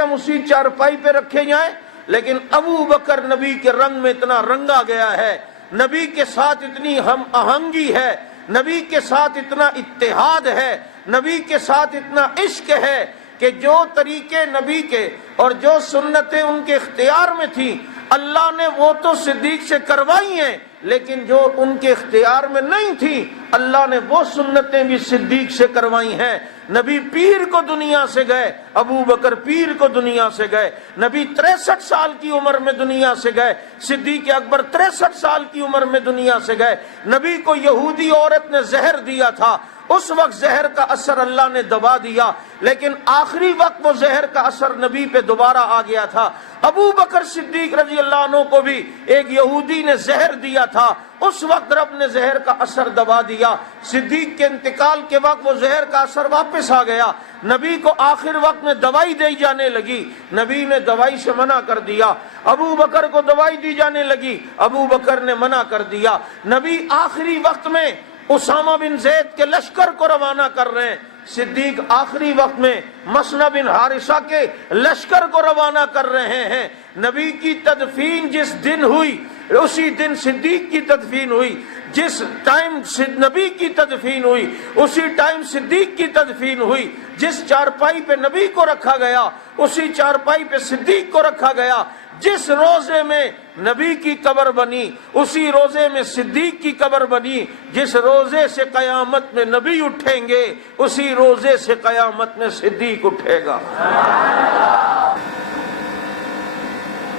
کہ ہم اسی چارپائی پہ رکھے جائیں، لیکن ابو بکر نبی کے رنگ میں اتنا رنگا گیا ہے، نبی کے ساتھ اتنی ہم آہنگی ہے، نبی کے ساتھ اتنا اتحاد ہے، نبی کے ساتھ اتنا عشق ہے کہ جو طریقے نبی کے اور جو سنتیں ان کے اختیار میں تھیں اللہ نے وہ تو صدیق سے کروائی ہیں، لیکن جو ان کے اختیار میں نہیں تھی اللہ نے وہ سنتیں بھی صدیق سے کروائی ہیں۔ نبی پیر کو دنیا سے گئے، ابو بکر پیر کو دنیا سے گئے۔ نبی 63 سال کی عمر میں دنیا سے گئے، صدیق اکبر 63 سال کی عمر میں دنیا سے گئے۔ نبی کو یہودی عورت نے زہر دیا تھا، اس وقت زہر کا اثر اللہ نے دبا دیا، لیکن آخری وقت وہ زہر کا اثر نبی پہ دوبارہ آ گیا تھا۔ ابو بکر صدیق رضی اللہ عنہ کو بھی ایک یہودی نے زہر دیا تھا، اس وقت رب نے زہر کا اثر دبا دیا۔ صدیق کے انتقال کے وقت وہ زہر کا اثر واپس آ گیا۔ نبی کو آخر وقت میں دوائی دی جانے لگی، نبی نے دوائی سے منع کر دیا۔ ابو بکر کو دوائی دی جانے لگی، ابو بکر نے منع کر دیا۔ نبی آخری وقت میں اسامہ بن زید کے لشکر کو روانہ کر رہے ہیں، صدیق آخری وقت میں مسنہ بن حارثہ کے لشکر کو روانہ کر رہے ہیں۔ نبی کی تدفین جس دن ہوئی اسی دن صدیق کی تدفین ہوئی، جس ٹائم نبی کی تدفین ہوئی اسی ٹائم صدیق کی تدفین ہوئی، جس چارپائی پہ نبی کو رکھا گیا اسی چارپائی پہ صدیق کو رکھا گیا، جس روزے میں نبی کی قبر بنی اسی روزے میں صدیق کی قبر بنی، جس روزے سے قیامت میں نبی اٹھیں گے اسی روزے سے قیامت میں صدیق اٹھے گا۔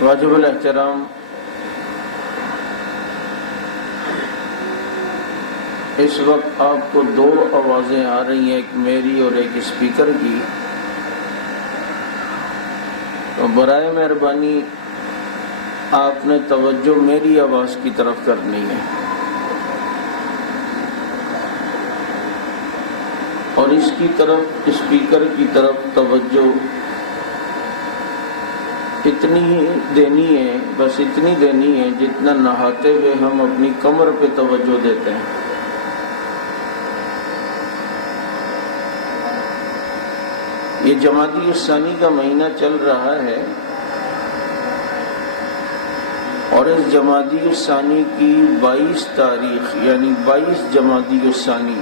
واجب الاحترام، اس وقت آپ کو 2 آوازیں آ رہی ہیں، ایک میری اور ایک اسپیکر کی، تو برائے مہربانی آپ نے توجہ میری آواز کی طرف کرنی ہے، اور اس کی طرف اسپیکر کی طرف توجہ اتنی ہی دینی ہے، بس اتنی دینی ہے جتنا نہاتے ہوئے ہم اپنی کمر پہ توجہ دیتے ہیں۔ یہ جمادی الثانی کا مہینہ چل رہا ہے، اور اس جمادی الثانی کی 22 تاریخ یعنی 22 جمادی الثانی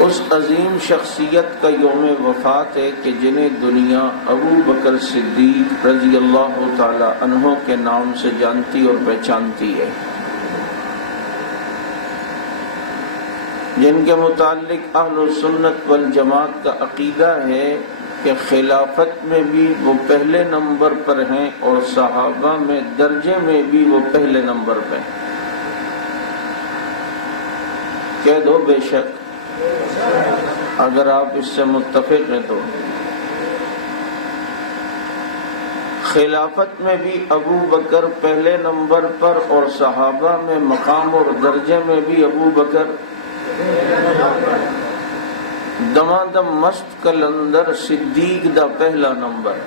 اس عظیم شخصیت کا یوم وفات ہے کہ جنہیں دنیا ابو بکر صدیق رضی اللہ تعالی عنہ کے نام سے جانتی اور پہچانتی ہے، جن کے متعلق اہل سنت والجماعت کا عقیدہ ہے کہ خلافت میں بھی وہ پہلے نمبر پر ہیں اور صحابہ میں درجے میں بھی وہ پہلے نمبر پہ ہیں۔ کہہ دو بے شک، اگر آپ اس سے متفق ہیں تو۔ خلافت میں بھی ابو بکر پہلے نمبر پر اور صحابہ میں مقام اور درجے میں بھی ابو بکر، دمادم مست کلندر صدیق دا پہلا نمبر۔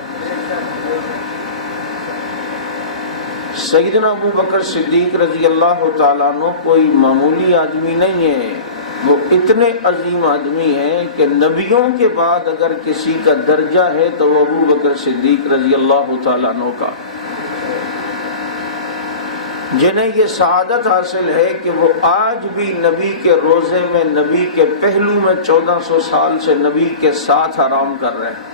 سیدنا ابو بکر صدیق رضی اللہ تعالیٰ عنہ کوئی معمولی آدمی نہیں ہے، وہ اتنے عظیم آدمی ہیں کہ نبیوں کے بعد اگر کسی کا درجہ ہے تو وہ ابو بکر صدیق رضی اللہ تعالیٰ عنہ کا، جنہیں یہ سعادت حاصل ہے کہ وہ آج بھی نبی کے روزے میں نبی کے پہلو میں 1400 سال سے نبی کے ساتھ آرام کر رہے ہیں۔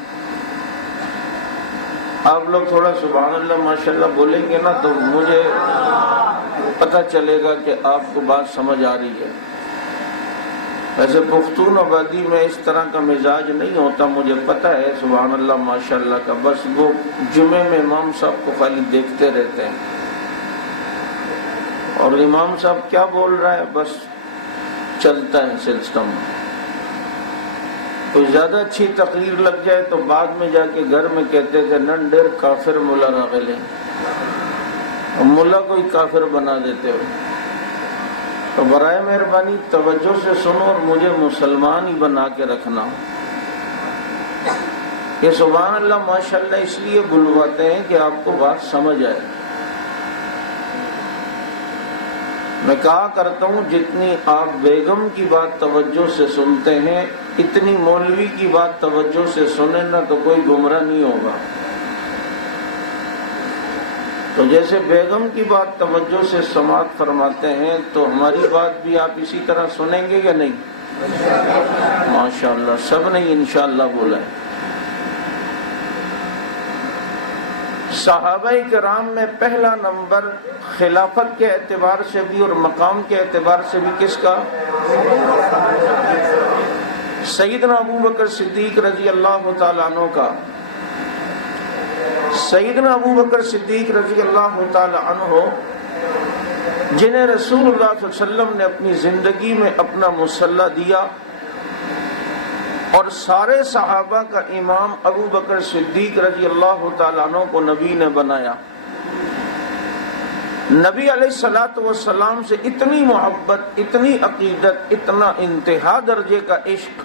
آپ لوگ تھوڑا سبحان اللہ ماشاءاللہ بولیں گے نا تو مجھے پتہ چلے گا کہ آپ کو بات سمجھ آ رہی ہے۔ ویسے پختون آبادی میں اس طرح کا مزاج نہیں ہوتا، مجھے پتہ ہے سبحان اللہ ماشاءاللہ کا، بس وہ جمعے میں امام صاحب کو خالی دیکھتے رہتے ہیں، اور امام صاحب کیا بول رہا ہے بس چلتا ہے سسٹم۔ کوئی زیادہ اچھی تقریر لگ جائے تو بعد میں جا کے گھر میں کہتے تھے نن ڈیر کافر ملا راغلے، ملا کوئی کافر بنا دیتے ہو۔ تو برائے مہربانی توجہ سے سنو اور مجھے مسلمان ہی بنا کے رکھنا۔ یہ سبحان اللہ ماشاءاللہ اس لیے بلواتے ہیں کہ آپ کو بات سمجھ آئے۔ میں کہا کرتا ہوں جتنی آپ بیگم کی بات توجہ سے سنتے ہیں اتنی مولوی کی بات توجہ سے سنیں نا تو کوئی گمراہ نہیں ہوگا. تو جیسے بیگم کی بات توجہ سے سماعت فرماتے ہیں تو ہماری بات بھی آپ اسی طرح سنیں گے یا نہیں؟ ماشاءاللہ سب نے انشاءاللہ بولا ہے. صحابہ کرام میں پہلا نمبر خلافت کے اعتبار سے بھی اور مقام کے اعتبار سے بھی کس کا؟ سیدنا ابو بکر صدیق رضی اللہ تعالیٰ عنہ کا. سیدنا ابو بکر صدیق رضی اللہ تعالیٰ عنہ جنہیں رسول اللہ صلی اللہ علیہ وسلم نے اپنی زندگی میں اپنا مصلی دیا اور سارے صحابہ کا امام ابو بکر صدیق رضی اللہ تعالیٰ عنہ کو نبی نے بنایا. نبی علیہ الصلوۃ والسلام سے اتنی محبت، اتنی عقیدت، اتنا انتہا درجے کا عشق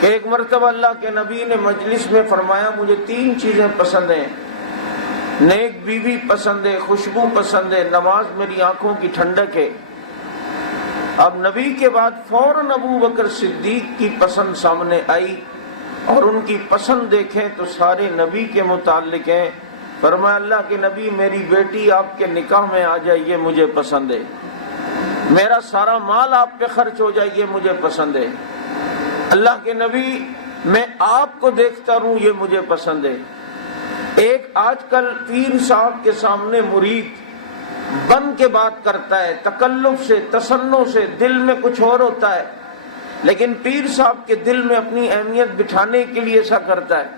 کہ ایک مرتبہ اللہ کے نبی نے مجلس میں فرمایا مجھے 3 چیزیں پسند ہیں. نیک بیوی پسند ہے، خوشبو پسند ہے، نماز میری آنکھوں کی ٹھنڈک ہے. اب نبی کے بعد فوراً ابو بکر صدیق کی پسند سامنے آئی اور ان کی پسند دیکھیں تو سارے نبی کے متعلق ہیں. فرمایا اللہ کے نبی میری بیٹی آپ کے نکاح میں آ جائے یہ مجھے پسند ہے. میرا سارا مال آپ پہ خرچ ہو جائے یہ مجھے پسند ہے. اللہ کے نبی میں آپ کو دیکھتا رہوں یہ مجھے پسند ہے. ایک آج کل پیر صاحب کے سامنے مرید بن کے بات کرتا ہے، تکلف سے، تصنع سے، دل میں کچھ اور ہوتا ہے، لیکن پیر صاحب کے دل میں اپنی اہمیت بٹھانے کے لیے ایسا کرتا ہے.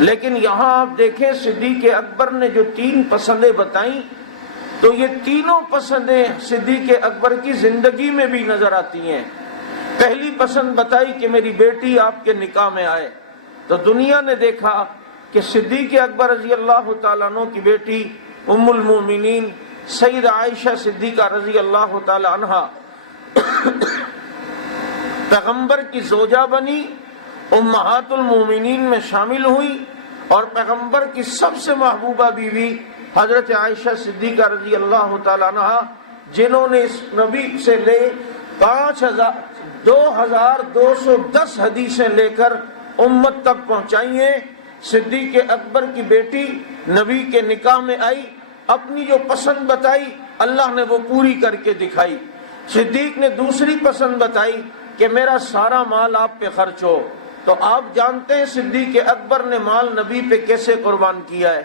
لیکن یہاں آپ دیکھیں صدیق اکبر نے جو 3 پسندیں بتائیں تو یہ تینوں پسندیں صدیق اکبر کی زندگی میں بھی نظر آتی ہیں. پہلی پسند بتائی کہ میری بیٹی آپ کے نکاح میں آئے تو دنیا نے دیکھا کہ صدیق اکبر رضی اللہ تعالیٰ عنہ کی بیٹی ام المومنین سیدہ عائشہ صدیقہ رضی اللہ تعالیٰ عنہا پیغمبر کی زوجہ بنی، امہات المومنین میں شامل ہوئی اور پیغمبر کی سب سے محبوبہ بیوی حضرت عائشہ صدیقہ رضی اللہ تعالیٰ عنہا جنہوں نے اس نبی سے لے 2210 حدیثیں لے کر امت تک پہنچائی ہیں. صدیق اکبر کی بیٹی نبی کے نکاح میں آئی، اپنی جو پسند بتائی اللہ نے وہ پوری کر کے دکھائی. صدیق نے دوسری پسند بتائی کہ میرا سارا مال آپ پہ خرچ ہو. تو آپ جانتے ہیں صدیق اکبر نے مال نبی پہ کیسے قربان کیا ہے.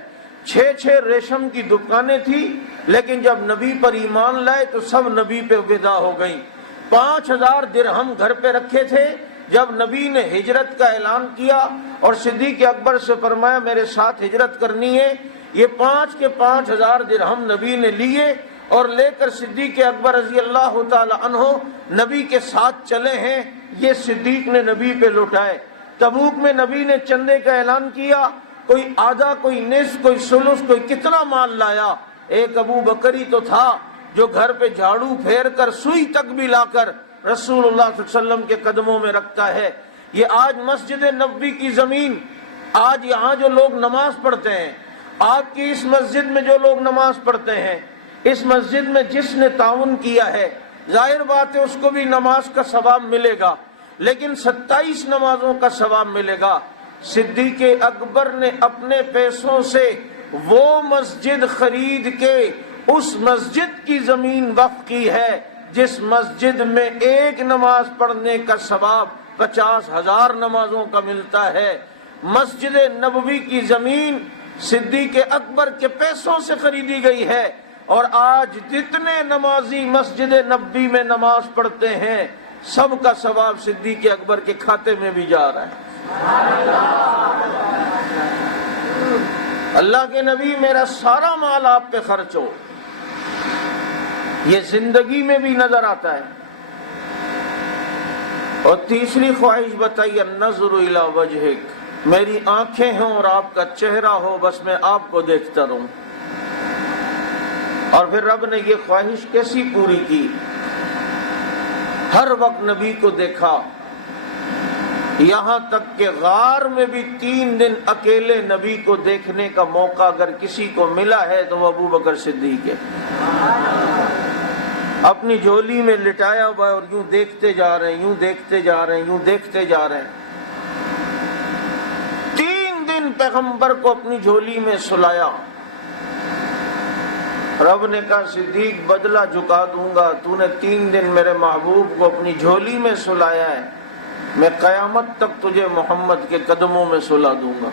6 ریشم کی دکانیں تھی لیکن جب نبی پر ایمان لائے تو سب نبی پہ فدا ہو گئیں. 5000 درہم گھر پہ رکھے تھے. جب نبی نے ہجرت کا اعلان کیا اور صدیق اکبر سے فرمایا میرے ساتھ ہجرت کرنی ہے، یہ 5000 درہم نبی نے لیے اور لے کر صدیق اکبر رضی اللہ تعالی عنہ نبی کے ساتھ چلے ہیں. یہ صدیق نے نبی پہ لوٹائے. تبوک میں نبی نے چندے کا اعلان کیا، کوئی آدھا، کوئی نصف، کوئی ثلث، کوئی کتنا مال لایا. ایک ابو بکری تو تھا جو گھر پہ جھاڑو پھیر کر سوئی تک بھی لا کر رسول اللہ صلی اللہ علیہ وسلم کے قدموں میں رکھتا ہے. یہ آج مسجد نبوی کی زمین، آج یہاں جو لوگ نماز پڑھتے ہیں، آپ کی اس مسجد میں جو لوگ نماز پڑھتے ہیں، اس مسجد میں جس نے تعاون کیا ہے ظاہر بات ہے اس کو بھی نماز کا ثواب ملے گا، لیکن 27 نمازوں کا ثواب ملے گا. صدیق اکبر نے اپنے پیسوں سے وہ مسجد خرید کے اس مسجد کی زمین وقف کی ہے جس مسجد میں ایک نماز پڑھنے کا ثواب 50,000 نمازوں کا ملتا ہے. مسجد نبوی کی زمین صدیق اکبر کے پیسوں سے خریدی گئی ہے اور آج جتنے نمازی مسجد نبوی میں نماز پڑھتے ہیں سب کا ثواب صدیق اکبر کے کھاتے میں بھی جا رہا ہے. اللہ کے نبی میرا سارا مال آپ پہ خرچ ہو، یہ زندگی میں بھی نظر آتا ہے. اور تیسری خواہش بتائی النظر الی وجہک، میری آنکھیں ہوں اور آپ کا چہرہ ہو، بس میں آپ کو دیکھتا رہوں. اور پھر رب نے یہ خواہش کیسی پوری کی؟ ہر وقت نبی کو دیکھا، یہاں تک کہ غار میں بھی 3 دن اکیلے نبی کو دیکھنے کا موقع اگر کسی کو ملا ہے تو وہ ابو بکر صدیق ہے. اپنی جھولی میں لٹایا ہوا ہے اور یوں دیکھتے جا رہے ہیں، یوں دیکھتے جا رہے ہیں، یوں دیکھتے جا رہے ہیں۔ 3 دن پیغمبر کو اپنی جھولی میں سلایا۔ رب نے کہا صدیق بدلہ چکا دوں گا، تو نے 3 دن میرے محبوب کو اپنی جھولی میں سلایا ہے، میں قیامت تک تجھے محمد کے قدموں میں سلا دوں گا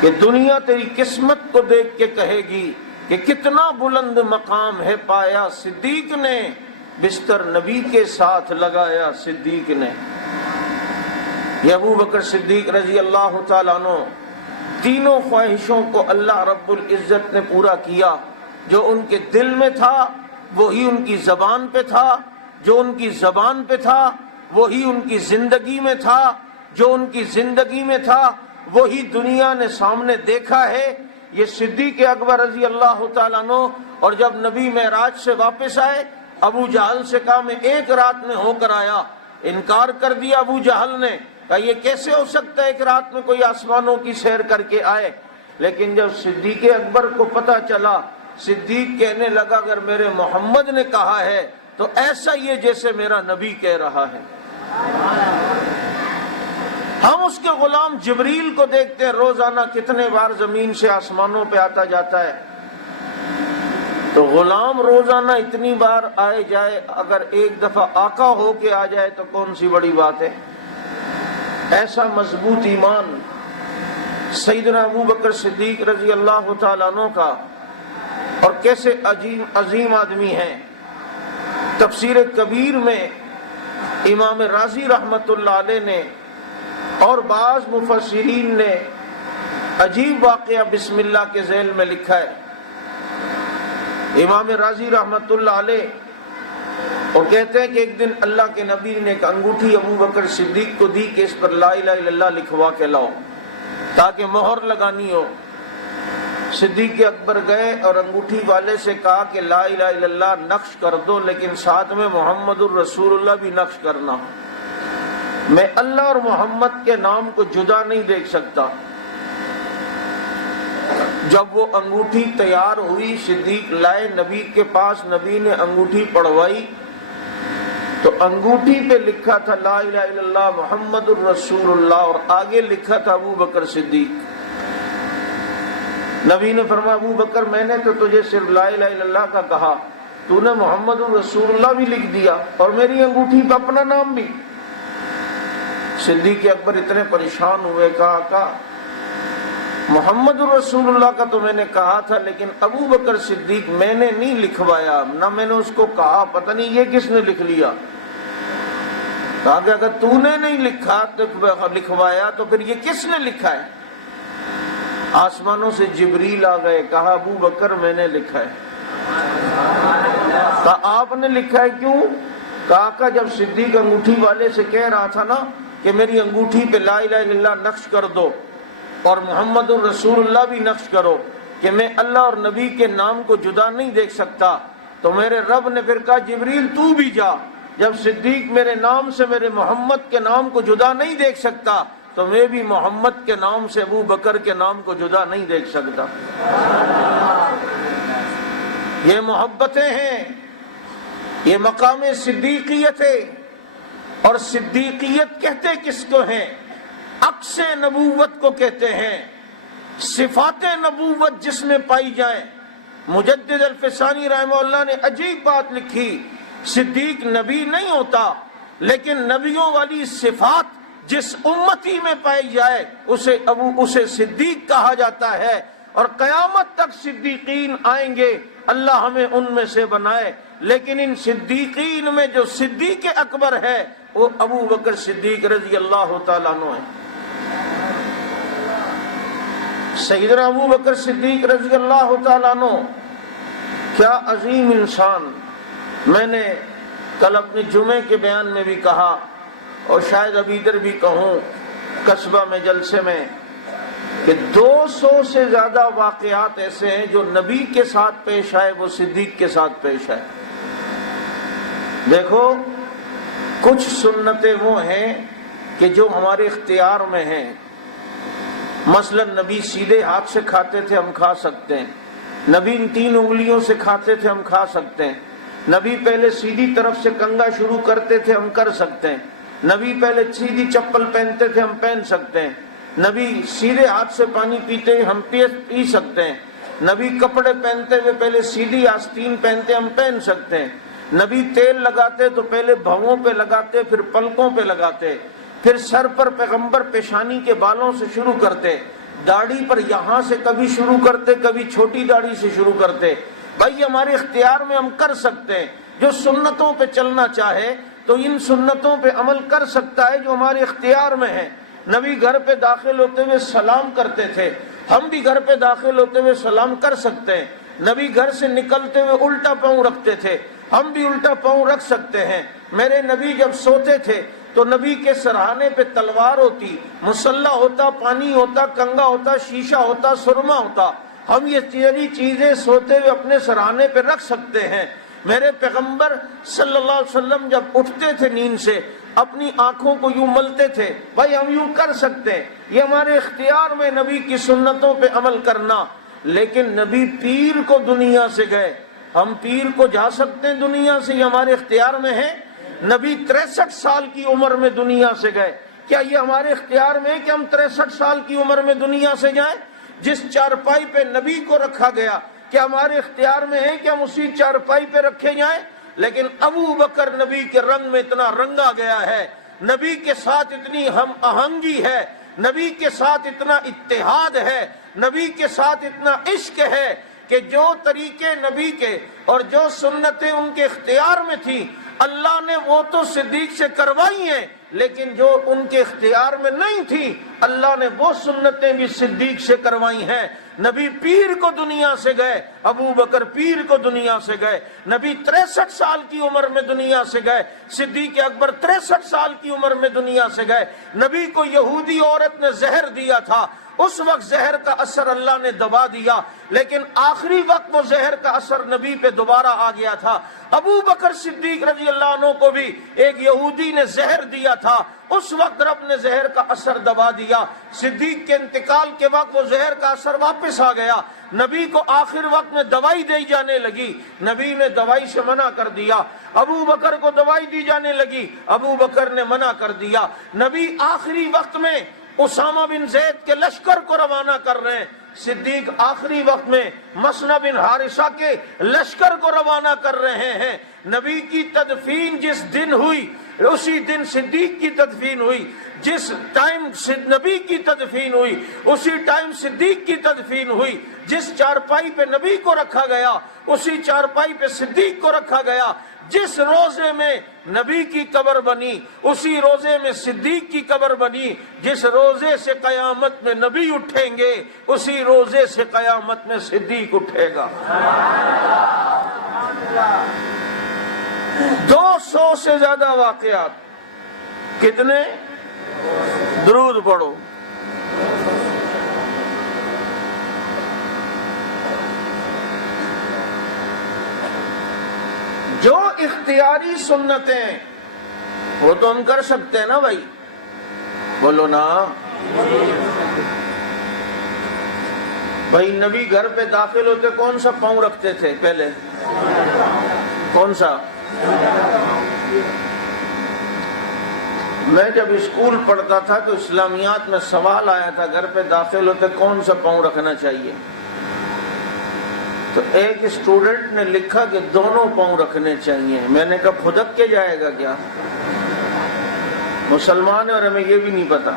کہ دنیا تیری قسمت کو دیکھ کے کہے گی کہ کتنا بلند مقام ہے پایا صدیق نے، بستر نبی کے ساتھ لگایا صدیق نے۔ یہ ابو بکر صدیق رضی اللہ تعالیٰ عنہ تینوں خواہشوں کو اللہ رب العزت نے پورا کیا۔ جو ان کے دل میں تھا وہی ان کی زبان پہ تھا، جو ان کی زبان پہ تھا وہی ان کی زندگی میں تھا، جو ان کی زندگی میں تھا وہی دنیا نے سامنے دیکھا ہے۔ یہ صدیق اکبر رضی اللہ تعالیٰ عنہ، اور جب نبی معراج سے واپس آئے ابو جہل سے کہا میں 1 رات میں ہو کر آیا، انکار کر دیا ابو جہل نے، کہا یہ کیسے ہو سکتا ہے 1 رات میں کوئی آسمانوں کی سیر کر کے آئے۔ لیکن جب صدیق اکبر کو پتا چلا، صدیق کہنے لگا اگر میرے محمد نے کہا ہے تو ایسا ہی ہے جیسے میرا نبی کہہ رہا ہے۔ ہم اس کے غلام جبریل کو دیکھتے ہیں روزانہ کتنے بار زمین سے آسمانوں پہ آتا جاتا ہے، تو غلام روزانہ اتنی بار آئے جائے، اگر 1 دفعہ آقا ہو کے آ جائے تو کون سی بڑی بات ہے۔ ایسا مضبوط ایمان سیدنا ابو بکر صدیق رضی اللہ تعالیٰ عنہ کا، اور کیسے عظیم آدمی ہیں۔ تفسیر کبیر میں امام رازی رحمت اللہ علیہ نے اور بعض مفسرین نے عجیب واقعہ بسم اللہ کے ذیل میں لکھا ہے۔ امام رازی رحمت اللہ علیہ اور کہتے ہیں کہ ایک دن اللہ کے نبی نے ایک انگوٹھی ابو بکر صدیق کو دی کہ اس پر لا الہ الا اللہ لکھوا کے لاؤ تاکہ مہر لگانی ہو۔ صدیق اکبر گئے اور انگوٹھی والے سے کہا کہ لا الہ الا اللہ نقش کر دو، لیکن ساتھ میں محمد الرسول اللہ بھی نقش کرنا، میں اللہ اور محمد کے نام کو جدا نہیں دیکھ سکتا۔ جب وہ انگوٹھی تیار ہوئی صدیق لائے نبی کے پاس، نبی نے انگوٹھی پڑھوائی تو انگوٹھی پہ لکھا تھا لا الہ الا اللہ محمد الرسول اللہ، اور آگے لکھا تھا ابو بکر صدیق۔ نبی نے فرمایا ابو بکر میں نے تو تجھے صرف لا الہ الا اللہ کا کہا، تو نے محمد الرسول اللہ بھی لکھ دیا اور میری انگوٹھی پہ اپنا نام بھی۔ صدیق اکبر اتنے پریشان ہوئے، کہا محمد الرسول اللہ کا تو میں نے کہا تھا، لیکن ابو بکر صدیق میں نے نہیں لکھوایا، نہ میں نے اس کو کہا، پتہ نہیں یہ کس نے لکھ لیا۔ کہا کہ اگر تو نے نہیں لکھا تو لکھوایا تو پھر یہ کس نے لکھا ہے؟ آسمانوں سے جبریل آ گئے، کہا ابو بکر میں نے لکھا ہے۔ کہا آپ نے لکھا ہے کیوں؟ کہا کہ جب صدیق انگوٹھی والے سے کہہ رہا تھا نا کہ میری انگوٹھی پہ لا الہ الا اللہ نقش کر دو اور محمد الرسول اللہ بھی نقش کرو کہ میں اللہ اور نبی کے نام کو جدا نہیں دیکھ سکتا، تو میرے رب نے پھر کہا جبریل تو بھی جا، جب صدیق میرے نام سے میرے محمد کے نام کو جدا نہیں دیکھ سکتا تو میں بھی محمد کے نام سے ابو بکر کے نام کو جدا نہیں دیکھ سکتا۔ یہ محبتیں ہیں، یہ مقام صدیقیت ہے۔ اور صدیقیت کہتے کس کو ہیں؟ عکس نبوت کو کہتے ہیں، صفات نبوت جس میں پائی جائیں۔ مجدد الفسانی رحمہ اللہ نے عجیب بات لکھی، صدیق نبی نہیں ہوتا لیکن نبیوں والی صفات جس امتی میں پائی جائے اسے صدیق کہا جاتا ہے، اور قیامت تک صدیقین آئیں گے، اللہ ہمیں ان میں سے بنائے۔ لیکن ان صدیقین میں جو صدیق اکبر ہے وہ ابو بکر صدیق رضی اللہ تعالیٰ عنہ ہے۔ سیدنا ابو بکر صدیق رضی اللہ تعالیٰ عنہ کیا عظیم انسان۔ میں نے کل اپنے جمعے کے بیان میں بھی کہا اور شاید ابھی ادھر بھی کہوں قصبہ میں جلسے میں کہ 200 سے زیادہ واقعات ایسے ہیں جو نبی کے ساتھ پیش آئے وہ صدیق کے ساتھ پیش آئے۔ دیکھو کچھ سنتیں وہ ہیں کہ جو ہمارے اختیار میں ہیں، مثلا نبی سیدھے ہاتھ سے کھاتے تھے، ہم کھا سکتے ہیں، نبی ان 3 انگلیوں سے کھاتے تھے، ہم کھا سکتے ہیں۔ نبی پہلے سیدھی طرف سے کنگا شروع کرتے تھے، ہم کر سکتے ہیں۔ نبی پہلے سیدھی چپل پہنتے تھے، ہم پہن سکتے ہیں۔ نبی سیدھے ہاتھ سے پانی پیتے ہم پی سکتے ہیں۔ نبی کپڑے پہنتے ہوئے پہلے سیدھی آستین پہنتے، ہم پہن سکتے ہیں۔ نبی تیل لگاتے تو پہلے بھووں پہ لگاتے، پھر پلکوں پہ لگاتے، پھر سر پر پیغمبر پیشانی کے بالوں سے شروع کرتے، داڑھی پر یہاں سے کبھی شروع کرتے، کبھی چھوٹی داڑھی سے شروع کرتے۔ بھائی ہمارے اختیار میں ہم کر سکتے ہیں۔ جو سنتوں پہ چلنا چاہے تو ان سنتوں پہ عمل کر سکتا ہے جو ہمارے اختیار میں ہے۔ نبی گھر پہ داخل ہوتے ہوئے سلام کرتے تھے، ہم بھی گھر پہ داخل ہوتے ہوئے سلام کر سکتے ہیں۔ نبی گھر سے نکلتے ہوئے الٹا پاؤں رکھتے تھے، ہم بھی الٹا پاؤں رکھ سکتے ہیں۔ میرے نبی جب سوتے تھے تو نبی کے سرہانے پہ تلوار ہوتی، مسلح ہوتا، پانی ہوتا، کنگا ہوتا، شیشہ ہوتا، سرما ہوتا۔ ہم یہ ساری چیزیں سوتے ہوئے اپنے سرہانے پہ رکھ سکتے ہیں۔ میرے پیغمبر صلی اللہ علیہ وسلم جب اٹھتے تھے نیند سے اپنی آنکھوں کو یوں ملتے تھے، بھائی ہم یوں کر سکتے ہیں۔ یہ ہمارے اختیار میں نبی کی سنتوں پہ عمل کرنا۔ لیکن نبی پیر کو دنیا سے گئے، ہم پیر کو جا سکتے ہیں دنیا سے، یہ ہمارے اختیار میں ہے۔ نبی 63 سال کی عمر میں دنیا سے گئے، کیا یہ ہمارے اختیار میں ہے کہ ہم 63 سال کی عمر میں دنیا سے جائیں؟ جس چارپائی پہ نبی کو رکھا گیا کیا ہمارے اختیار میں ہے کہ ہم اسی چارپائی پہ رکھے جائیں؟ لیکن ابو بکر نبی کے رنگ میں اتنا رنگا گیا ہے، نبی کے ساتھ اتنی ہم آہنگی ہے، نبی کے ساتھ اتنا اتحاد ہے، نبی کے ساتھ اتنا عشق ہے کہ جو طریقے نبی کے اور جو سنتیں ان کے اختیار میں تھی اللہ نے وہ تو صدیق سے کروائی ہیں، لیکن جو ان کے اختیار میں نہیں تھی اللہ نے وہ سنتیں بھی صدیق سے کروائی ہیں۔ نبی پیر کو دنیا سے گئے، ابو بکر پیر کو دنیا سے گئے۔ نبی 63 سال کی عمر میں دنیا سے گئے، صدیق اکبر 63 سال کی عمر میں دنیا سے گئے۔ نبی کو یہودی عورت نے زہر دیا تھا، اس وقت زہر کا اثر اللہ نے دبا دیا، لیکن آخری وقت وہ زہر کا اثر نبی پہ دوبارہ آ گیا تھا۔ ابو بکر صدیق رضی اللہ عنہ کو بھی ایک یہودی نے زہر دیا تھا، اس وقت رب نے زہر کا اثر دبا دیا۔ صدیق کے انتقال کے وقت وہ زہر کا اثر واپس آ گیا۔ نبی کو آخر وقت میں دوائی دی جانے لگی، نبی نے دوائی سے منع کر دیا۔ ابو بکر کو دوائی دی جانے لگی، ابو بکر نے منع کر دیا۔ نبی آخری وقت میں اسامہ بن زید کے لشکر کو روانہ کر رہے ہیں، صدیق آخری وقت میں مسنہ بن حارثہ کے لشکر کو روانہ کر رہے ہیں۔ نبی کی تدفین جس دن ہوئی اسی دن صدیق کی تدفین ہوئی، جس ٹائم نبی کی تدفین ہوئی اسی ٹائم صدیق کی تدفین ہوئی۔ جس چارپائی پہ نبی کو رکھا گیا اسی چارپائی پہ صدیق کو رکھا گیا۔ جس روزے میں نبی کی قبر بنی اسی روزے میں صدیق کی قبر بنی۔ جس روزے سے قیامت میں نبی اٹھیں گے اسی روزے سے قیامت میں صدیق اٹھے گا۔ 200 سے زیادہ واقعات، کتنے؟ درود پڑھو۔ جو اختیاری سنتیں وہ تو ہم کر سکتے ہیں نا بھائی، بولو نا بھائی۔ نبی گھر پہ داخل ہوتے کون سا پاؤں رکھتے تھے پہلے؟ کون سا؟ میں جب اسکول پڑھتا تھا تو اسلامیات میں سوال آیا تھا گھر پہ داخل ہوتے کون سا پاؤں رکھنا چاہیے، تو ایک اسٹوڈنٹ نے لکھا کہ دونوں پاؤں رکھنے چاہیے۔ میں نے کہا پھدک کے جائے گا کیا؟ مسلمان ہے اور ہمیں یہ بھی نہیں پتا۔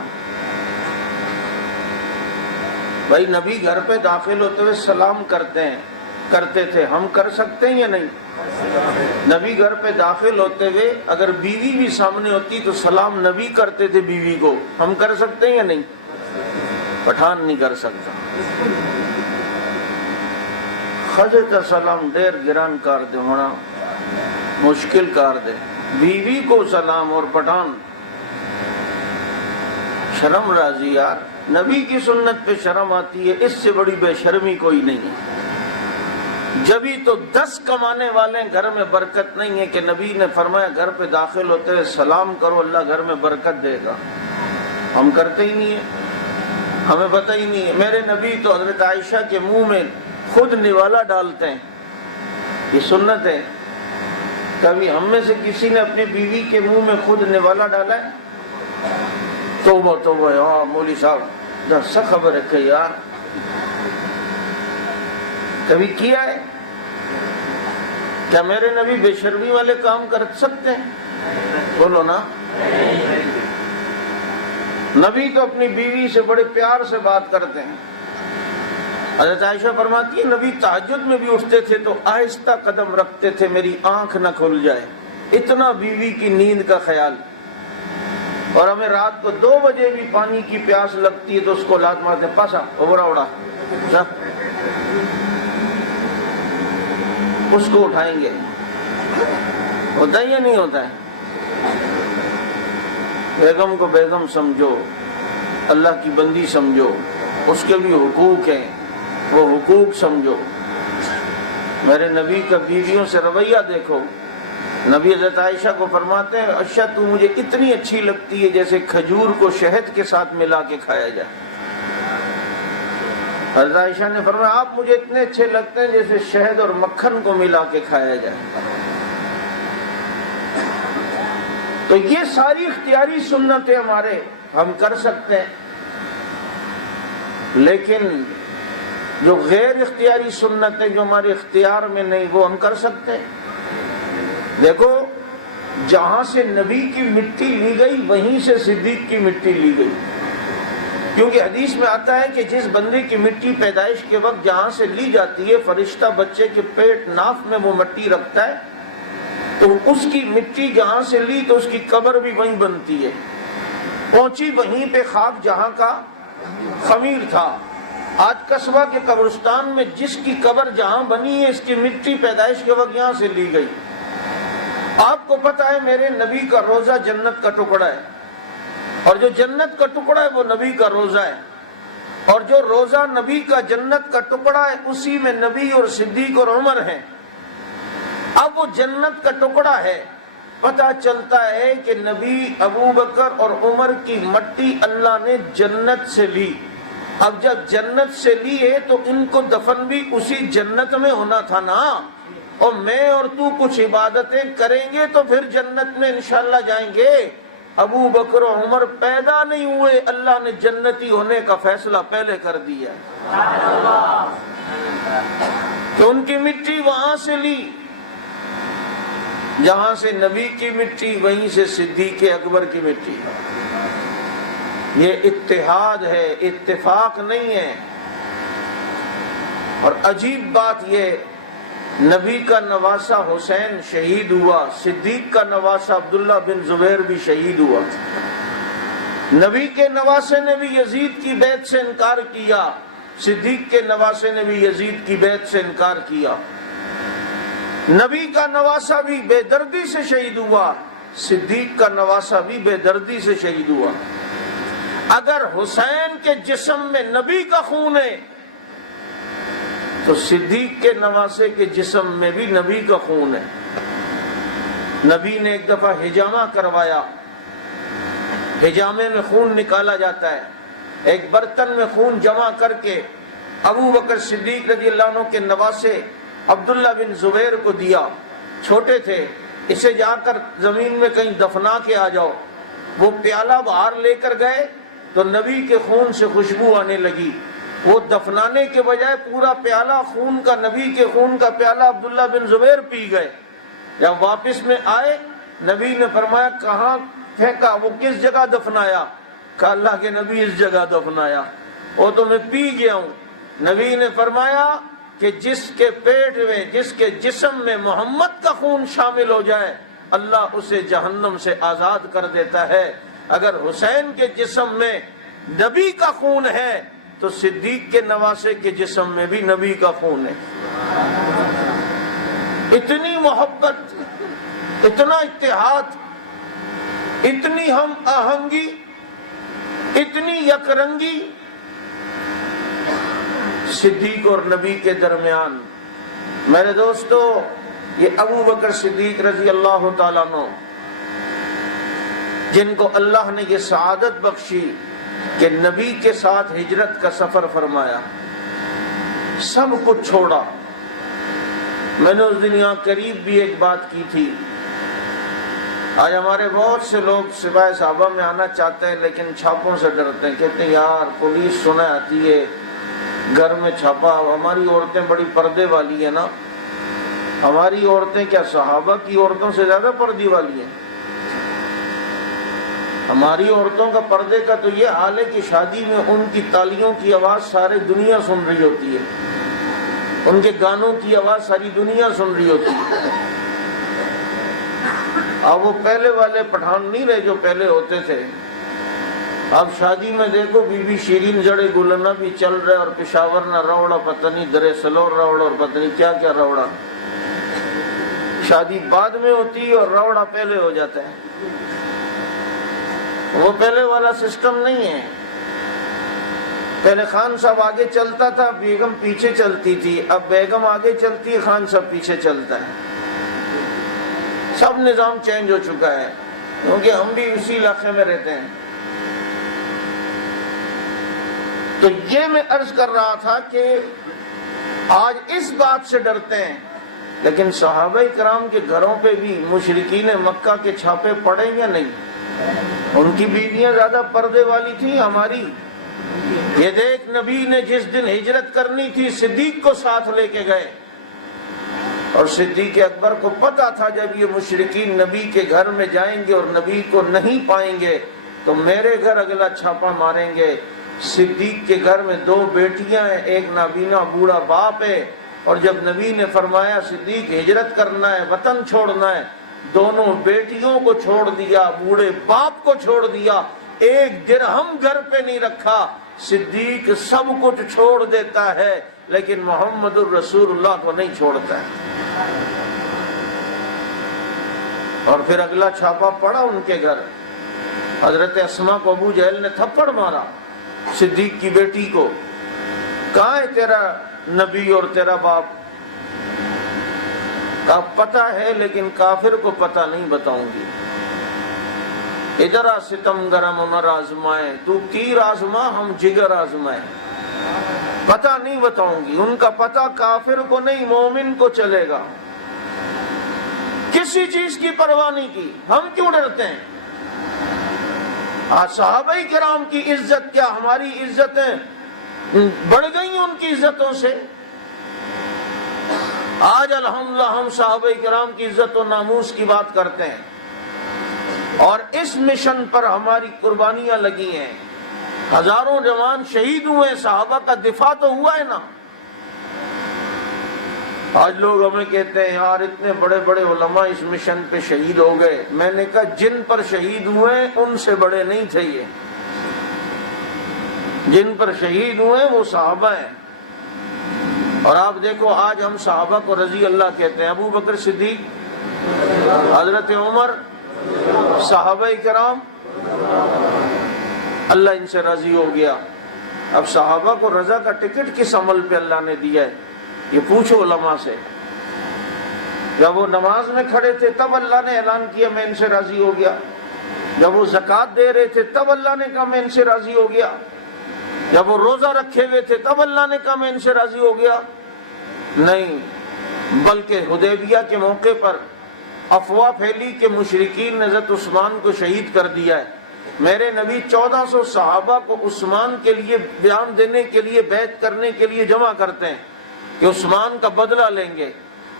بھائی نبی گھر پہ داخل ہوتے ہوئے سلام کرتے تھے، ہم کر سکتے ہیں یا نہیں؟ نبی گھر پہ داخل ہوتے ہوئے اگر بیوی بھی سامنے ہوتی تو سلام نبی کرتے تھے بیوی کو، ہم کر سکتے ہیں یا نہیں؟ پٹھان نہیں کر سکتا۔ خزے کا سلام ڈیر گران کار دے ہونا مشکل کار دے، بیوی کو سلام اور پٹھان شرم راضی۔ یار نبی کی سنت پہ شرم آتی ہے، اس سے بڑی بے شرمی کوئی نہیں ہے۔ جبھی تو 10 کمانے والے گھر میں برکت نہیں ہے کہ نبی نے فرمایا گھر پہ داخل ہوتے ہوئے سلام کرو اللہ گھر میں برکت دے گا۔ ہم کرتے ہی نہیں ہیں، ہمیں پتہ ہی نہیں ہے۔ میرے نبی تو حضرت عائشہ کے منہ میں خود نوالا ڈالتے ہیں، یہ سنت ہے۔ کبھی ہم میں سے کسی نے اپنی بیوی کے منہ میں خود نوالا ڈالا ہے؟ توبہ توبہ، ہاں مولوی صاحب ذرا سا خبر رکھے یار، کبھی کیا ہے؟ کیا میرے نبی بے شرمی والے کام کر سکتے ہیں؟ بولو نا۔ نبی تو اپنی بیوی سے بڑے پیار سے بات کرتے ہیں۔ حضرت عائشہ فرماتی ہے نبی تہجد میں بھی اٹھتے تھے تو آہستہ قدم رکھتے تھے، میری آنکھ نہ کھل جائے، اتنا بیوی کی نیند کا خیال۔ اور ہمیں رات کو 2 بجے بھی پانی کی پیاس لگتی ہے تو اس کو لات مارتے، پاسا اوبرا اڑا، اس کو اٹھائیں گے۔ ہوتا ہے یا نہیں ہوتا ہے؟ بیگم کو بیگم سمجھو، اللہ کی بندی سمجھو، اس کے بھی حقوق ہیں، وہ حقوق سمجھو۔ میرے نبی کا بیویوں سے رویہ دیکھو۔ نبی حضرت عائشہ کو فرماتے ہیں عائشہ تو مجھے اتنی اچھی لگتی ہے جیسے کھجور کو شہد کے ساتھ ملا کے کھایا جائے۔ حضرت عائشہ نے فرمایا آپ مجھے اتنے اچھے لگتے ہیں جیسے شہد اور مکھن کو ملا کے کھایا جائے۔ تو یہ ساری اختیاری سنتیں ہمارے ہم کر سکتے ہیں، لیکن جو غیر اختیاری سنتیں جو ہمارے اختیار میں نہیں وہ ہم کر سکتے ہیں۔ دیکھو جہاں سے نبی کی مٹی لی گئی وہیں سے صدیق کی مٹی لی گئی، کیونکہ حدیث میں آتا ہے کہ جس بندے کی مٹی پیدائش کے وقت جہاں سے لی جاتی ہے فرشتہ بچے کے پیٹ ناف میں وہ مٹی رکھتا ہے، تو اس کی مٹی جہاں سے لی تو اس کی قبر بھی وہیں بنتی ہے، پہنچی وہیں پہ خاک جہاں کا خمیر تھا۔ آج قصبہ کے قبرستان میں جس کی قبر جہاں بنی ہے اس کی مٹی پیدائش کے وقت یہاں سے لی گئی۔ آپ کو پتا ہے میرے نبی کا روزہ جنت کا ٹکڑا ہے، اور جو جنت کا ٹکڑا ہے وہ نبی کا روزہ ہے، اور جو روزہ نبی کا جنت کا ٹکڑا ہے اسی میں نبی اور صدیق اور عمر ہیں۔ اب وہ جنت کا ٹکڑا ہے، پتہ چلتا ہے کہ نبی ابو بکر اور عمر کی مٹی اللہ نے جنت سے لی۔ اب جب جنت سے لی ہے تو ان کو دفن بھی اسی جنت میں ہونا تھا نا، اور میں اور تو کچھ عبادتیں کریں گے تو پھر جنت میں انشاءاللہ جائیں گے۔ ابو بکر و عمر پیدا نہیں ہوئے، اللہ نے جنتی ہونے کا فیصلہ پہلے کر دیا کہ ان کی مٹی وہاں سے لی جہاں سے نبی کی مٹی، وہیں سے صدیق اکبر کی مٹی۔ یہ اتحاد ہے، اتفاق نہیں ہے۔ اور عجیب بات یہ، نبی کا نواسا حسین شہید ہوا، صدیق کا نواسا عبداللہ بن زبیر بھی شہید ہوا۔ نبی کے نواسے نے بھی یزید کی بیعت سے انکار کیا، صدیق کے نواسے نے بھی یزید کی بیعت سے انکار کیا۔ نبی کا نواسا بھی بے دردی سے شہید ہوا، صدیق کا نواسا بھی بے دردی سے شہید ہوا۔ اگر حسین کے جسم میں نبی کا خون ہے تو صدیق کے نواسے کے جسم میں بھی نبی کا خون ہے۔ نبی نے ایک دفعہ حجامہ کروایا، حجامے میں خون نکالا جاتا ہے، ایک برتن میں خون جمع کر کے ابو بکر صدیق رضی اللہ عنہ کے نواسے عبداللہ بن زبیر کو دیا، چھوٹے تھے، اسے جا کر زمین میں کہیں دفنا کے آ جاؤ۔ وہ پیالہ باہر لے کر گئے تو نبی کے خون سے خوشبو آنے لگی، وہ دفنانے کے بجائے پورا پیالہ خون کا، نبی کے خون کا پیالہ عبداللہ بن زبیر پی گئے۔ جب واپس میں آئے نبی نے فرمایا کہاں پھینکا، وہ کس جگہ دفنایا؟ کہا اللہ کے نبی اس جگہ دفنایا، وہ تو میں پی گیا ہوں۔ نبی نے فرمایا کہ جس کے پیٹ میں، جس کے جسم میں محمد کا خون شامل ہو جائے اللہ اسے جہنم سے آزاد کر دیتا ہے۔ اگر حسین کے جسم میں نبی کا خون ہے تو صدیق کے نواسے کے جسم میں بھی نبی کا خون ہے۔ اتنی محبت، اتنا اتحاد، اتنی ہم آہنگی، اتنی یکرنگی صدیق اور نبی کے درمیان۔ میرے دوستو، یہ ابو بکر صدیق رضی اللہ تعالیٰ عنہ جن کو اللہ نے یہ سعادت بخشی کہ نبی کے ساتھ ہجرت کا سفر فرمایا، سب کچھ چھوڑا. میں نے اس دن یہاں قریب بھی ایک بات کی تھی. آج ہمارے بہت سے لوگ سپاہی صحابہ میں آنا چاہتے ہیں لیکن چھاپوں سے ڈرتے ہیں. کہتے ہیں یار پولیس سنے آتی ہے, گھر میں چھاپا. ہماری عورتیں بڑی پردے والی ہیں نا. ہماری عورتیں کیا صحابہ کی عورتوں سے زیادہ پردے والی ہیں؟ ہماری عورتوں کا پردے کا تو یہ حال ہے کہ شادی میں ان کی تالیوں کی آواز ساری دنیا سن رہی ہوتی ہے, ان کے گانوں کی آواز ساری دنیا سن رہی ہوتی ہے. اب وہ پہلے والے پٹھان نہیں رہے جو پہلے ہوتے تھے. اب شادی میں دیکھو بی بی شیرین جڑے گلنا بھی چل رہے اور پشاور نہ روڑا, پتہ نہیں درے سلور روڑا اور پتہ نہیں کیا کیا روڑا. شادی بعد میں ہوتی اور روڑا پہلے ہو جاتا ہے. وہ پہلے والا سسٹم نہیں ہے. پہلے خان صاحب آگے چلتا تھا, بیگم پیچھے چلتی تھی. اب بیگم آگے چلتی ہے, خان صاحب پیچھے چلتا ہے. سب نظام چینج ہو چکا ہے کیونکہ ہم بھی اسی علاقے میں رہتے ہیں. تو یہ میں عرض کر رہا تھا کہ آج اس بات سے ڈرتے ہیں, لیکن صحابہ کرام کے گھروں پہ بھی مشرکین مکہ کے چھاپے پڑیں یا نہیں؟ ان کی بیویاں زیادہ پردے والی تھیں ہماری. یہ دیکھ نبی نے جس دن ہجرت کرنی تھی صدیق کو ساتھ لے کے گئے, اور صدیق اکبر کو پتا تھا جب یہ مشرکین نبی کے گھر میں جائیں گے اور نبی کو نہیں پائیں گے تو میرے گھر اگلا چھاپا ماریں گے. صدیق کے گھر میں 2 بیٹیاں ہیں, ایک نابینا بوڑھا باپ ہے. اور جب نبی نے فرمایا صدیق ہجرت کرنا ہے, وطن چھوڑنا ہے, دونوں بیٹیوں کو چھوڑ دیا, بوڑھے باپ کو چھوڑ دیا, 1 درہم گھر پہ نہیں رکھا. صدیق سب کچھ چھوڑ دیتا ہے لیکن محمد الرسول اللہ کو نہیں چھوڑتا ہے. اور پھر اگلا چھاپا پڑا ان کے گھر. حضرت اسماء کو ابو جہل نے تھپڑ مارا صدیق کی بیٹی کو. کہاں ہے تیرا نبی اور تیرا باپ؟ کا پتہ ہے لیکن کافر کو پتہ نہیں بتاؤں گی. ادھر آ ستم گرم عمر آزمائے, تو تیر آزما ہم جگر آزمائے. پتہ نہیں بتاؤں گی. ان کا پتہ کافر کو نہیں مومن کو چلے گا. کسی چیز کی پرواہ نہیں کی. ہم کیوں ڈرتے ہیں؟ آج صحابہ کرام کی عزت کیا ہماری عزتیں بڑھ گئی ان کی عزتوں سے؟ آج الحمدللہ ہم صحابہ کرام کی عزت و ناموس کی بات کرتے ہیں, اور اس مشن پر ہماری قربانیاں لگی ہیں. ہزاروں جوان شہید ہوئے, صحابہ کا دفاع تو ہوا ہے نا. آج لوگ ہمیں کہتے ہیں یار اتنے بڑے بڑے علماء اس مشن پہ شہید ہو گئے. میں نے کہا جن پر شہید ہوئے ان سے بڑے نہیں تھے یہ. جن پر شہید ہوئے وہ صحابہ ہیں. اور آپ دیکھو آج ہم صحابہ کو رضی اللہ کہتے ہیں. ابو بکر صدیق, حضرت عمر, صحابہ کرام, اللہ ان سے راضی ہو گیا. اب صحابہ کو رضا کا ٹکٹ کس عمل پہ اللہ نے دیا ہے یہ پوچھو علماء سے. جب وہ نماز میں کھڑے تھے تب اللہ نے اعلان کیا میں ان سے راضی ہو گیا. جب وہ زکوٰۃ دے رہے تھے تب اللہ نے کہا میں ان سے راضی ہو گیا. جب وہ روزہ رکھے ہوئے تھے تب اللہ نے کہا میں ان سے راضی ہو گیا. نہیں, بلکہ حدیبیہ کے موقع پر افواہ پھیلی کہ مشرکین نے حضرت عثمان کو شہید کر دیا ہے. میرے نبی 1400 صحابہ کو عثمان کے لیے بیان دینے کے لیے, بیعت کرنے کے لیے جمع کرتے ہیں کہ عثمان کا بدلہ لیں گے.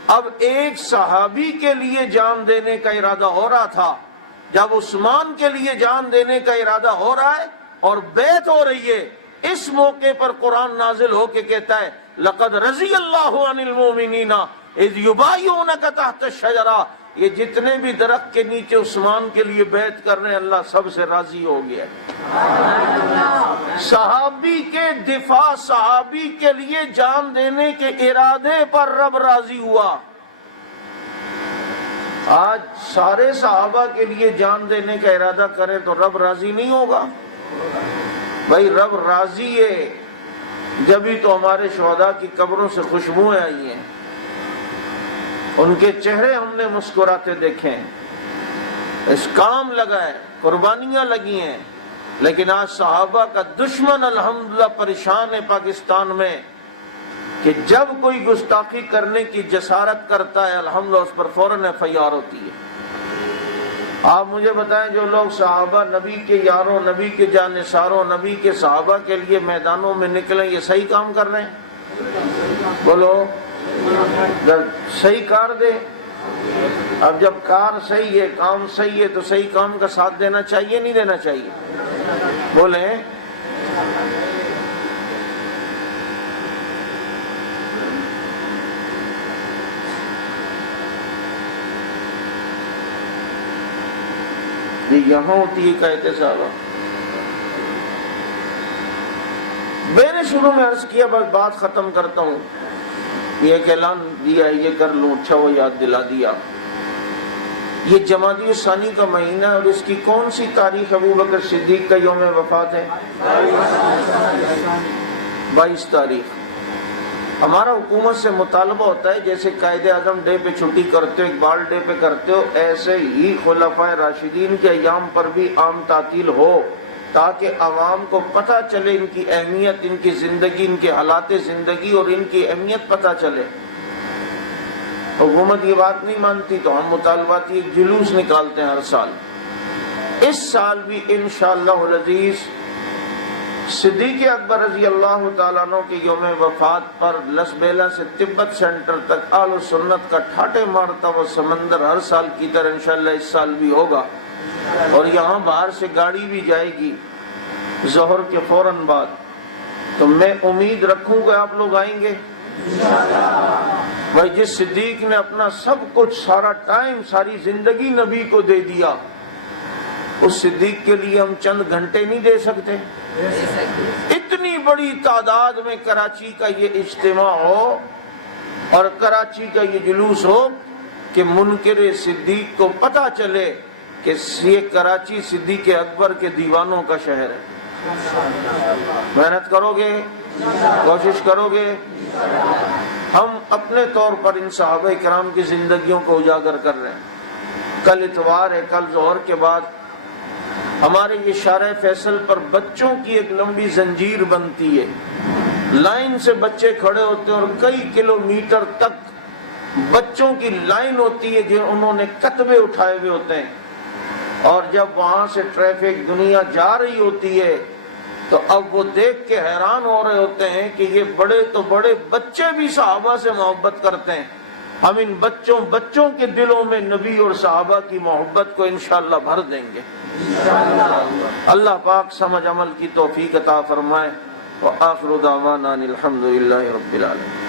اب ایک صحابی کے لیے جان دینے کا ارادہ ہو رہا تھا. جب عثمان کے لیے جان دینے کا ارادہ ہو رہا ہے اور بیعت ہو رہی ہے, اس موقع پر قرآن نازل ہو کے کہتا ہے لقد رضی اللہ عن المؤمنین اذ یبایعونک تحت الشجرہ. یہ جتنے بھی درخت کے نیچے عثمان کے لیے بیعت کر رہے ہیں اللہ سب سے راضی ہو گیا. صحابی کے دفاع, صحابی کے لیے جان دینے کے ارادے پر رب راضی ہوا. آج سارے صحابہ کے لیے جان دینے کا ارادہ کریں تو رب راضی نہیں ہوگا. بھائی رب راضی ہے جبھی تو ہمارے شہداء کی قبروں سے خوشبوئیں آئی ہیں, ان کے چہرے ہم نے مسکراتے دیکھے ہیں, اس کام لگا ہے, قربانیاں لگی ہیں. لیکن آج صحابہ کا دشمن الحمدللہ پریشان ہے پاکستان میں. کہ جب کوئی گستاخی کرنے کی جسارت کرتا ہے الحمدللہ اس پر فوراً FIR ہوتی ہے۔ آپ مجھے بتائیں جو لوگ صحابہ نبی کے یاروں، نبی کے جانثاروں، نبی کے صحابہ کے لیے میدانوں میں نکلیں، یہ صحیح کام کر رہے ہیں؟ بولو، جب صحیح کار دے۔ اب جب کار صحیح ہے، کام صحیح ہے، تو صحیح کام کا ساتھ دینا چاہیے نہیں دینا چاہیے؟ بولیں۔ یہ یہاں ہوتی ہے کہتے صاحبہ۔ میں نے شروع میں عرض کیا، بس بات ختم کرتا ہوں، یہ ایک اعلان دیا، یہ کر لوں، اچھا وہ یاد دلا دیا۔ یہ جمادی الثانی کا مہینہ ہے اور اس کی کون سی تاریخ ابو بکر صدیق کا یوم وفات ہے؟ 22 تاریخ۔ ہمارا حکومت سے مطالبہ ہوتا ہے جیسے قائد اعظم ڈے پہ چھٹی کرتے ہو، اقبال ڈے پہ کرتے ہو، ایسے ہی خلفائے راشدین کے ایام پر بھی عام تعطیل ہو، تاکہ عوام کو پتہ چلے ان کی اہمیت، ان کی زندگی، ان کے حالات زندگی اور ان کی اہمیت پتہ چلے۔ حکومت یہ بات نہیں مانتی تو ہم مطالباتی جلوس نکالتے ہیں ہر سال۔ اس سال بھی انشاءاللہ العزیز صدیق اکبر رضی اللہ تعالیٰ عنہ کے یوم وفات پر لسبیلا سے تبت سینٹر تک اہل سنت کا ٹھاٹے مارتا وہ سمندر ہر سال کی طرح انشاءاللہ اس سال بھی ہوگا، اور یہاں باہر سے گاڑی بھی جائے گی ظہر کے فوراً بعد۔ تو میں امید رکھوں کہ آپ لوگ آئیں گے۔ بھائی جس صدیق نے اپنا سب کچھ، سارا ٹائم، ساری زندگی نبی کو دے دیا، اس صدیق کے لیے ہم چند گھنٹے نہیں دے سکتے؟ اتنی بڑی تعداد میں کراچی کا یہ اجتماع ہو اور کراچی کا یہ جلوس ہو کہ منکر صدیق کو پتہ چلے کہ یہ کراچی صدیق اکبر کے دیوانوں کا شہر ہے۔ محنت کرو گے، کوشش کرو گے۔ ہم اپنے طور پر ان صحابہ کرام کی زندگیوں کو اجاگر کر رہے ہیں۔ کل اتوار ہے، کل ظہر کے بعد ہمارے یہ شارع فیصل پر بچوں کی ایک لمبی زنجیر بنتی ہے، لائن سے بچے کھڑے ہوتے ہیں اور کئی کلومیٹر تک بچوں کی لائن ہوتی ہے جو انہوں نے کتبے اٹھائے ہوئے ہوتے ہیں، اور جب وہاں سے ٹریفک دنیا جا رہی ہوتی ہے تو اب وہ دیکھ کے حیران ہو رہے ہوتے ہیں کہ یہ بڑے تو بڑے بچے بھی صحابہ سے محبت کرتے ہیں۔ ہم ان بچوں کے دلوں میں نبی اور صحابہ کی محبت کو انشاءاللہ بھر دیں گے۔ اللہ پاک سمجھ عمل کی توفیق عطا فرمائے۔ وآخر دعوانا الحمدللہ رب العالمین۔